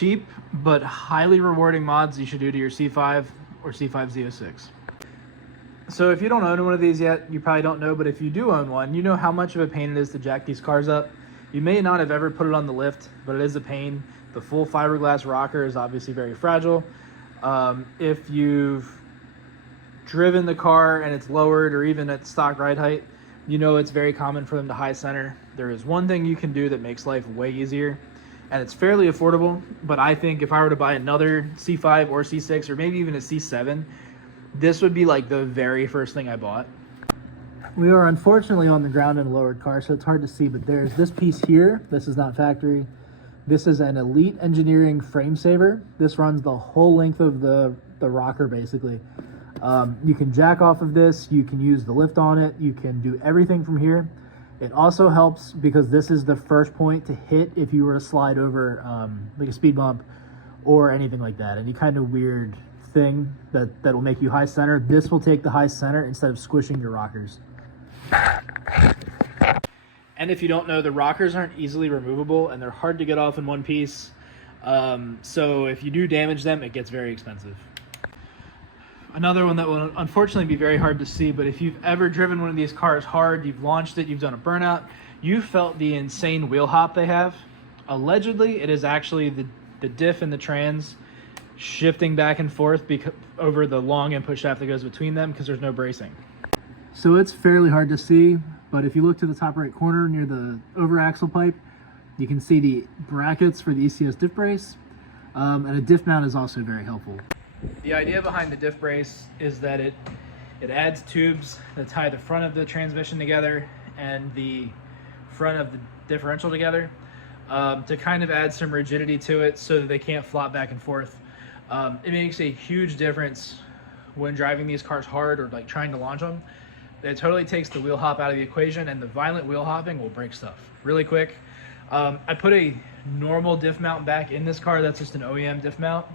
cheap but highly rewarding mods you should do to your C5 or C5 Z06. So if you don't own one of these yet, you probably don't know, but if you do own one, you know how much of a pain it is to jack these cars up. You may not have ever put it on the lift, but it is a pain. The full fiberglass rocker is obviously very fragile. If you've driven the car and it's lowered or even at stock ride height, you know it's very common for them to high center. There is one thing you can do that makes life way easier, and it's fairly affordable, but I think if I were to buy another C5 or C6 or maybe even a C7, this would be like the very first thing I bought. We are unfortunately on the ground in a lowered car, so it's hard to see, but there's this piece here. This is not factory. This is an Elite Engineering frame saver. This runs the whole length of the rocker, basically. You can jack off of this. You can use the lift on it. You can do everything from here. It also helps because this is the first point to hit if you were to slide over like a speed bump or anything like that. Any kind of weird thing that will make you high center. This will take the high center instead of squishing your rockers. And if you don't know, the rockers aren't easily removable and they're hard to get off in one piece. So if you do damage them, it gets very expensive. Another one that will unfortunately be very hard to see, but if you've ever driven one of these cars hard, you've launched it, you've done a burnout, you've felt the insane wheel hop they have. Allegedly, it is actually the diff and the trans shifting back and forth over the long input shaft that goes between them because there's no bracing. So it's fairly hard to see, but if you look to the top right corner near the over axle pipe, you can see the brackets for the ECS diff brace, and a diff mount is also very helpful. The idea behind the diff brace is that it adds tubes that tie the front of the transmission together and the front of the differential together to kind of add some rigidity to it so that they can't flop back and forth. It makes a huge difference when driving these cars hard or like trying to launch them. It totally takes the wheel hop out of the equation, and the violent wheel hopping will break stuff really quick. I put a normal diff mount back in this car. That's just an OEM diff mount.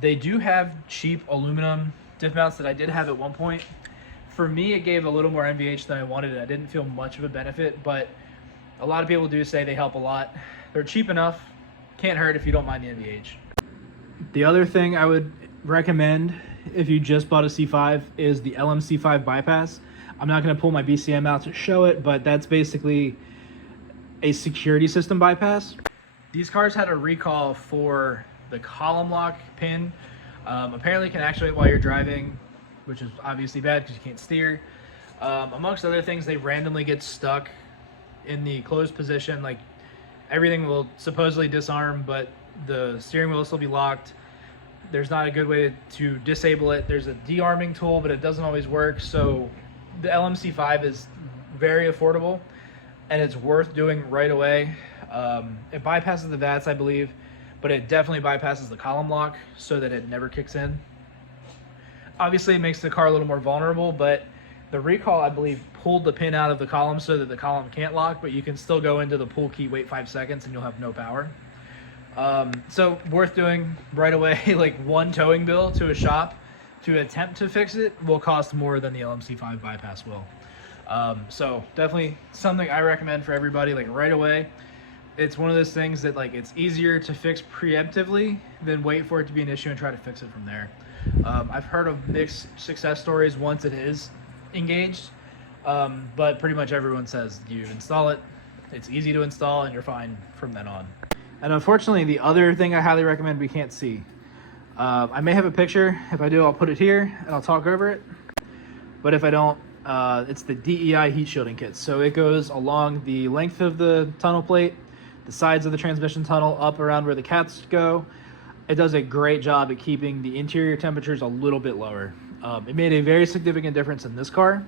They do have cheap aluminum diff mounts that I did have at one point. For me, it gave a little more NVH than I wanted, and I didn't feel much of a benefit, but a lot of people do say they help a lot. They're cheap enough, can't hurt if you don't mind the NVH. The other thing I would recommend if you just bought a C5 is the LMC5 bypass. I'm not going to pull my BCM out to show it, but that's basically a security system bypass. These cars had a recall for the column lock pin. Apparently it can actuate while you're driving, which is obviously bad because you can't steer. Amongst other things, they randomly get stuck in the closed position. Like, everything will supposedly disarm, but the steering wheel will still be locked. There's not a good way to disable it. There's a de-arming tool, but it doesn't always work. So the LMC5 is very affordable, and it's worth doing right away. It bypasses the VATs, I believe, but it definitely bypasses the column lock so that it never kicks in. Obviously, it makes the car a little more vulnerable, but the recall, I believe, pulled the pin out of the column so that the column can't lock, but you can still go into the pull key, wait 5 seconds, and you'll have no power. So worth doing right away. Like, one towing bill to a shop to attempt to fix it will cost more than the LMC5 bypass will. So definitely something I recommend for everybody, like, right away. It's one of those things that, like, it's easier to fix preemptively than wait for it to be an issue and try to fix it from there. I've heard of mixed success stories once it is engaged, but pretty much everyone says you install it, it's easy to install, and you're fine from then on. And unfortunately, the other thing I highly recommend we can't see. I may have a picture. If I do, I'll put it here and I'll talk over it. But if I don't, it's the DEI heat shielding kit. So it goes along the length of the tunnel plate, the sides of the transmission tunnel, up around where the cats go. It does a great job at keeping the interior temperatures a little bit lower. It made a very significant difference in this car.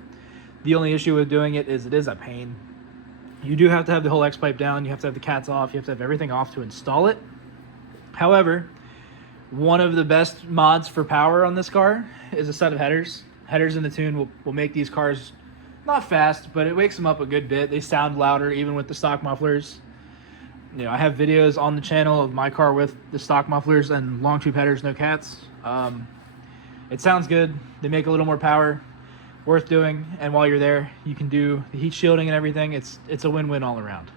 The only issue with doing it is a pain. You do have to have the whole X pipe down. You have to have the cats off. You have to have everything off to install it. However, one of the best mods for power on this car is a set of headers. Headers in the tune will make these cars not fast, but it wakes them up a good bit. They sound louder even with the stock mufflers. You know, I have videos on the channel of my car with the stock mufflers and long tube headers, no cats. It sounds good. They make a little more power. Worth doing, and while you're there, you can do the heat shielding and everything. It's a win-win all around.